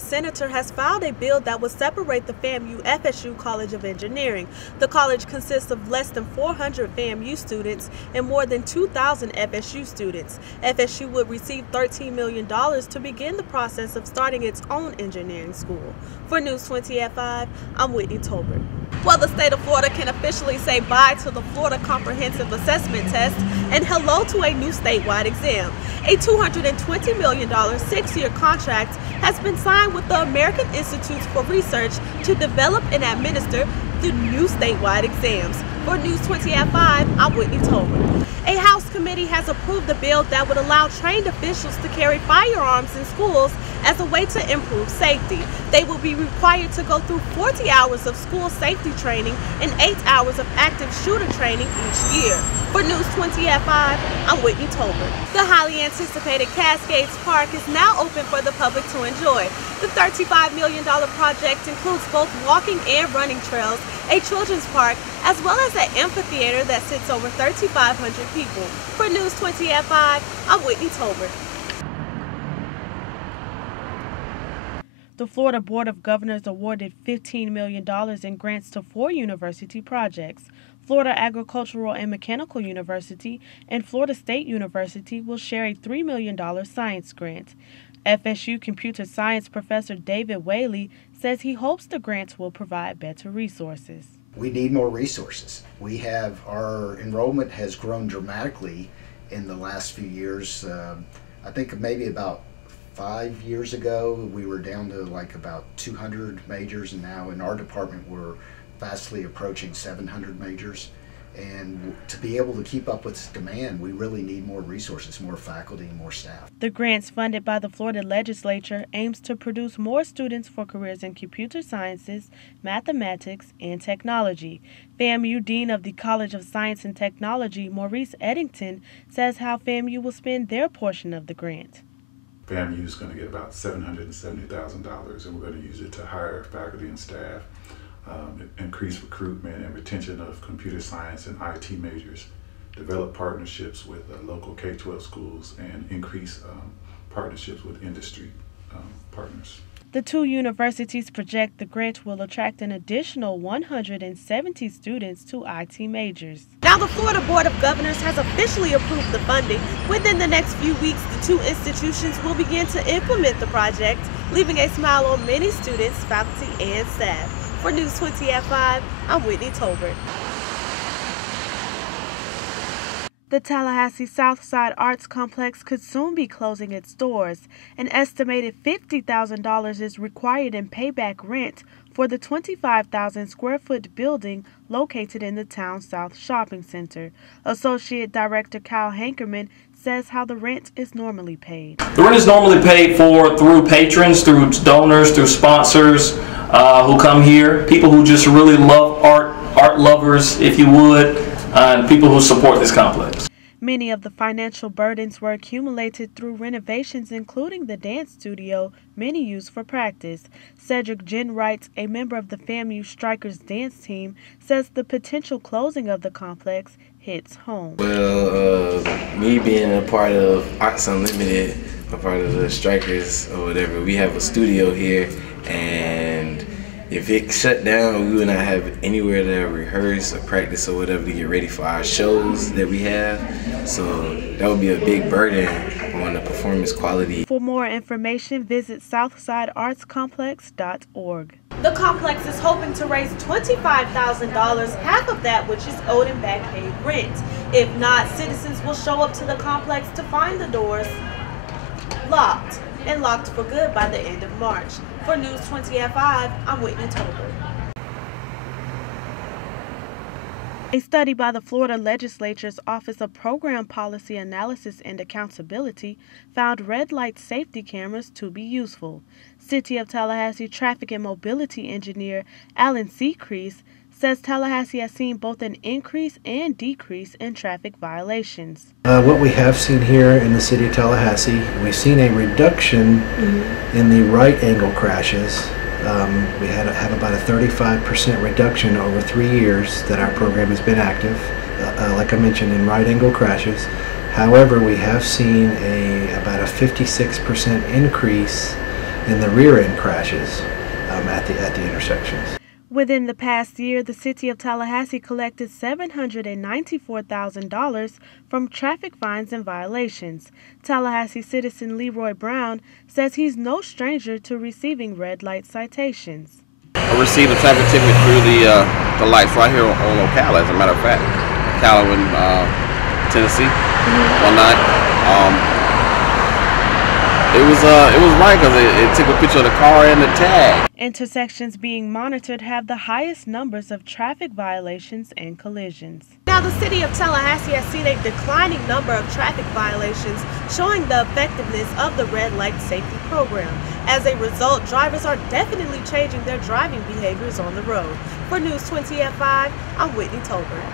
Florida senator has filed a bill that would separate the FAMU-FSU College of Engineering. The college consists of less than 400 FAMU students and more than 2,000 FSU students. FSU would receive $13 million to begin the process of starting its own engineering school. For News 20 at 5, I'm Whitney Tolbert. Well, the state of Florida can officially say bye to the Florida Comprehensive Assessment Test and hello to a new statewide exam. A $220 million 6-year contract has been signed with the American Institutes for Research to develop and administer the new statewide exams. For News 20 at 5, I'm Whitney Tolbert. A House committee has approved a bill that would allow trained officials to carry firearms in schools as a way to improve safety. They will be required to go through 40 hours of school safety training and 8 hours of active shooter training each year. For News 20 at 5, I'm Whitney Tolbert. The highly anticipated Cascades Park is now open for the public to enjoy. The $35 million project includes both walking and running trails, a children's park, as well as an amphitheater that sits over 3,500 people. For News 20 at 5, I'm Whitney Tolbert. The Florida Board of Governors awarded $15 million in grants to 4 university projects. Florida Agricultural and Mechanical University and Florida State University will share a $3 million science grant. FSU computer science professor David Whaley says he hopes the grants will provide better resources. We need more resources. Our enrollment has grown dramatically in the last few years. I think maybe about 5 years ago we were down to like about 200 majors, and now in our department we're fastly approaching 700 majors. And to be able to keep up with demand, we really need more resources, more faculty, more staff. The grants funded by the Florida legislature aims to produce more students for careers in computer sciences, mathematics, and technology. FAMU Dean of the College of Science and Technology, Maurice Eddington, says how FAMU will spend their portion of the grant. FAMU is going to get about $770,000, and we're going to use it to hire faculty and staff, increase recruitment and retention of computer science and IT majors, develop partnerships with local K-12 schools, and increase partnerships with industry partners. The 2 universities project the grant will attract an additional 170 students to IT majors. Now the Florida Board of Governors has officially approved the funding. Within the next few weeks, the 2 institutions will begin to implement the project, leaving a smile on many students, faculty, and staff. For News 20 at 5, I'm Whitney Tolbert. The Tallahassee Southside Arts Complex could soon be closing its doors. An estimated $50,000 is required in payback rent for the 25,000 square foot building located in the Town South Shopping Center. Associate Director Kyle Hankerman says how the rent is normally paid. The rent is normally paid for through patrons, through donors, through sponsors who come here, people who just really love art lovers, if you would, and people who support this complex. Many of the financial burdens were accumulated through renovations, including the dance studio many use for practice. Cedric Jenwright, a member of the FAMU Strikers dance team, says the potential closing of the complex hits home. Well, me being a part of Arts Unlimited, a part of the Strikers or whatever, we have a studio here, and if it shut down, we would not have anywhere to rehearse or practice or whatever to get ready for our shows that we have. So that would be a big burden on the performance quality. For more information, visit southsideartscomplex.org. The complex is hoping to raise $25,000, half of that which is owed in back paid rent. If not, citizens will show up to the complex to find the doors locked, and locked for good by the end of March. For News 20 at 5, I'm Whitney Tolbert. A study by the Florida Legislature's Office of Program Policy Analysis and Accountability found red light safety cameras to be useful. City of Tallahassee Traffic and Mobility Engineer Alan Seacrease says Tallahassee has seen both an increase and decrease in traffic violations. What we have seen here in the city of Tallahassee, we've seen a reduction in the right angle crashes. We have about a 35% reduction over 3 years that our program has been active, like I mentioned, in right angle crashes. However, we have seen about a 56% increase in the rear end crashes at the intersections. Within the past year, the City of Tallahassee collected $794,000 from traffic fines and violations. Tallahassee citizen Leroy Brown says he's no stranger to receiving red light citations. I received a traffic ticket through the lights right here on Ocala, as a matter of fact. Ocala in Tennessee one night. It was right because it took a picture of the car and the tag. Intersections being monitored have the highest numbers of traffic violations and collisions. Now, the City of Tallahassee has seen a declining number of traffic violations, showing the effectiveness of the red light safety program. As a result, drivers are definitely changing their driving behaviors on the road. For News 20 at 5, I'm Whitney Tolbert.